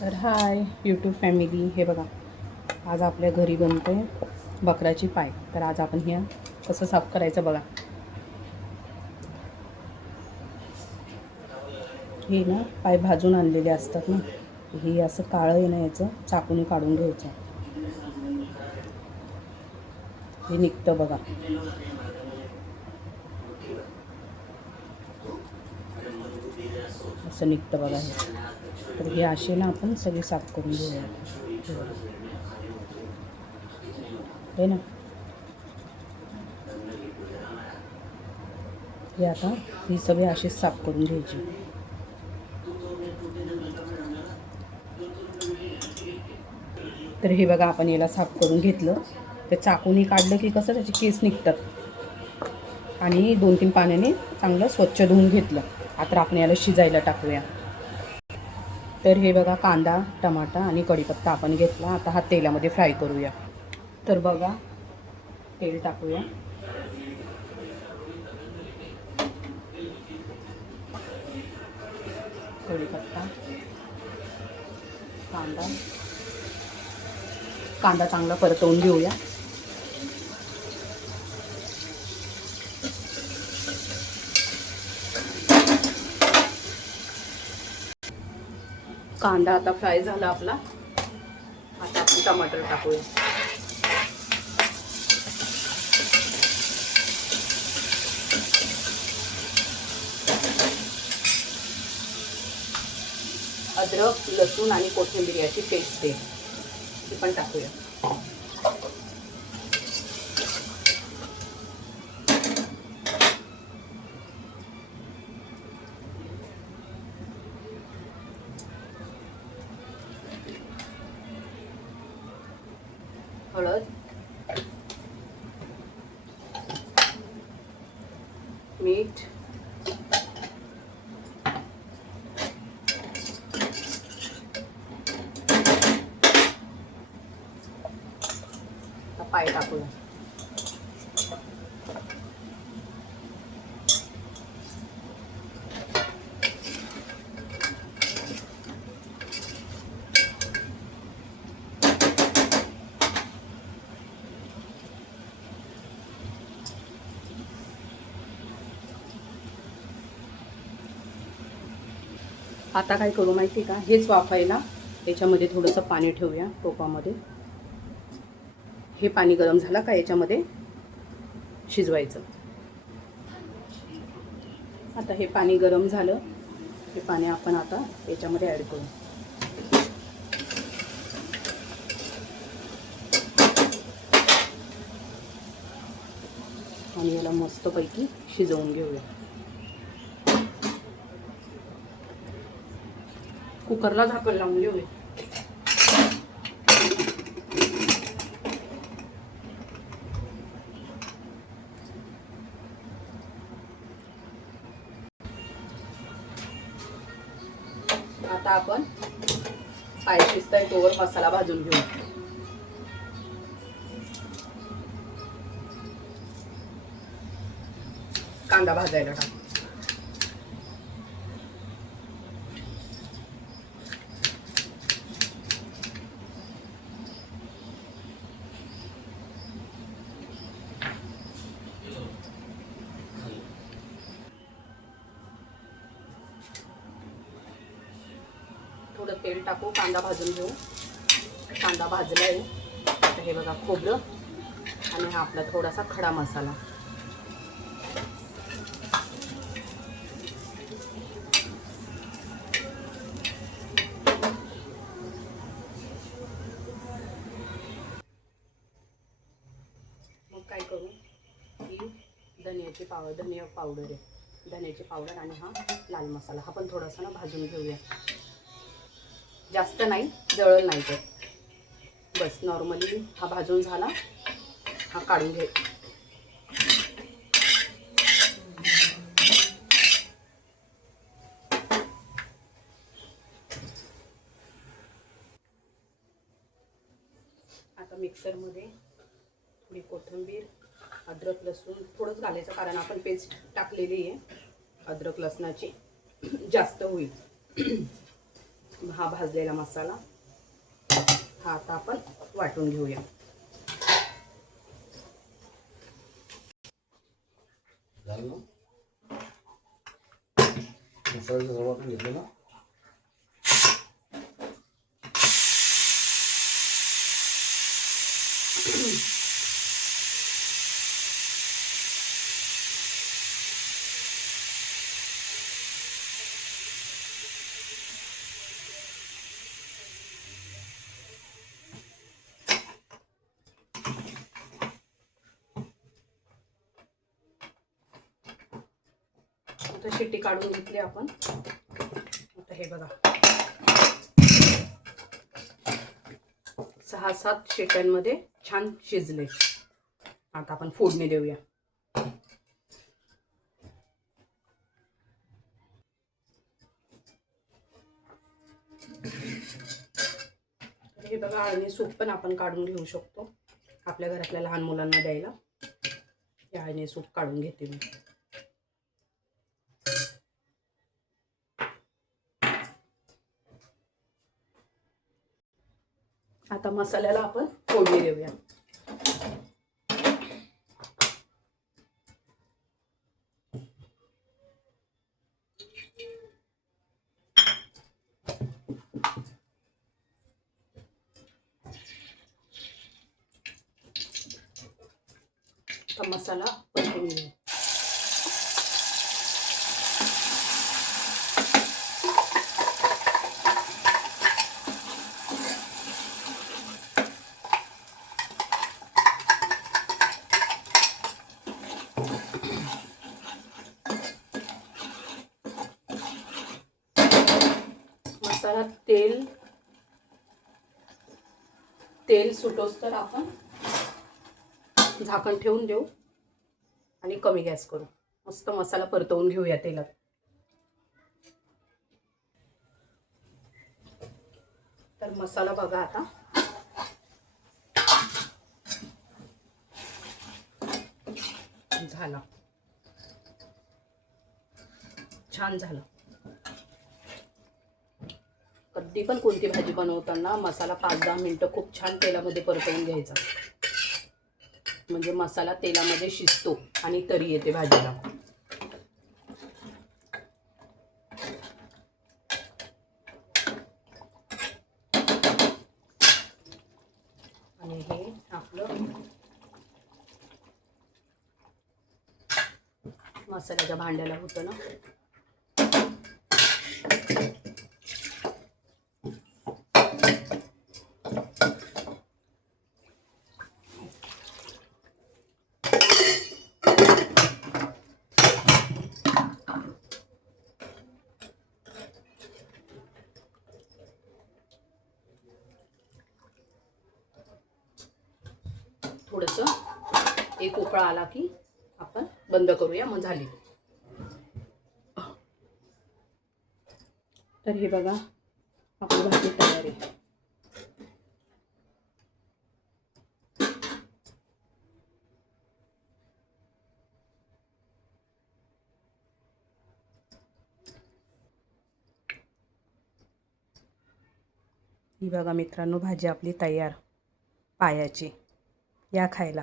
तर hi YouTube family, हे बघा आज आपल्या घरी बनते बकऱ्याची पाय. तर आज आपण हे कसं साफ करायचं बघा. हे ना पाय भाजून आणलेले असतात ना, हे असं काळं आहे ना, याचं चाकूने काढून घ्यायचं. हे निघतं बघा. असं निघतं बघा हे. तर हे असे ना आपण सगळे साफ करून घेऊया. हे ना, हे आता ही सगळे असेच साफ करून घ्यायचे. तर हे बघा आपण याला साफ करून घेतलं. ते चाकूने काढलं की कसं त्याचे केस निघतात. आणि 2-3 पाण्याने चांगलं स्वच्छ धुवून घेतलं. आता आपण याला शिजायला टाकूया. तर हे बघा कांदा, टमाटा आणि कढीपत्ता आपण घेतला. आता हा तेलामध्ये फ्राय करूया. तर बघा तेल टाकूया. कढीपत्ता, कांदा चांगला परतवून घेऊया. कांदा आता फ्राय झाला आपला. आता आपण टमाटर टाकूया. अद्रक, लसूण आणि कोथिंबीर याची पेस्ट आहे, ती पण टाकूया. हळद, मीठ, पाय टाकूया. आता काय करू माहिती का, हेच वाफायला याच्यामध्ये थोडंसं पाणी ठेवूया टोपामध्ये. हे पाणी गरम झालं का याच्यामध्ये शिजवायचं. आता हे पाणी गरम झालं. हे पाणी आपण आता याच्यामध्ये ॲड करू. आणि याला मस्तपैकी शिजवून घेऊया. कुकरला झाकण लावून घेऊया. आता आपण पाय शिजताय तोवर मसाला भाजून घेऊ. कांदा भाजायला टाक. थोडं तेल टाकू, कांदा भाजून घेऊ. कांदा भाजला आहे. आता हे बघा खोबरं आणि हा आपला थोडासा खडा मसाला. मग काय करू, ही धनियाची धनिया पावडर आहे. धनियाची पावडर आणि हा लाल मसाला, हा पण थोडासा ना भाजून घेऊया. जास्त नाही, जळल नाही तर बस. नॉर्मली हा भाजून झाला, हा काढून घे. आता मिक्सरमध्ये थोडी कोथिंबीर, अद्रक लसूण थोडंच घालायचं, कारण आपण पेस्ट टाकलेली आहे अद्रक लसणाची, जास्त होईल. हा भाजलेला मसाला हा आता आपण वाटून घेऊया. मसाल्याचं वाटून घेतलं ना. आता शिट्टी काढून घेतली आपण. आता हे बघा 6-7 शिट्ट्यांमध्ये छान शिजले. आता आपण फोडणी देऊया. हे बघा अळणी सूप पण आपण काढून घेऊ शकतो. आपल्या घरातल्या लहान मुलांना द्यायला हे अळणी सूप काढून घेते मी. आता मसाल्याला आपण फोडणी देऊया. मसाला परतून घेऊ. मसाला तेल सुटोस तर आपण झाकण ठेवून देऊ आणि कमी गॅस करू. मस्त मसाला परतवून घेऊया तेलात. तर मसाला बघा आता झाला, छान झालं. कधी पण कोणती भाजी बनवताना मसाला 5-10 मिनिटं खूप छान तेलामध्ये परतवून घ्यायचा, म्हणजे मसाला तेलामध्ये शिजतो आणि तरी येते भाजीला. आणि हे आपलं मसाल्याच्या भांड्याला होतं ना. थोडंसं एक उकळा आला की आपण बंद करूया, मग झाली. तर हे बघा आपली भाजी तयार आहे. ही बघा मित्रांनो भाजी आपली तयार पायाची. या खायला.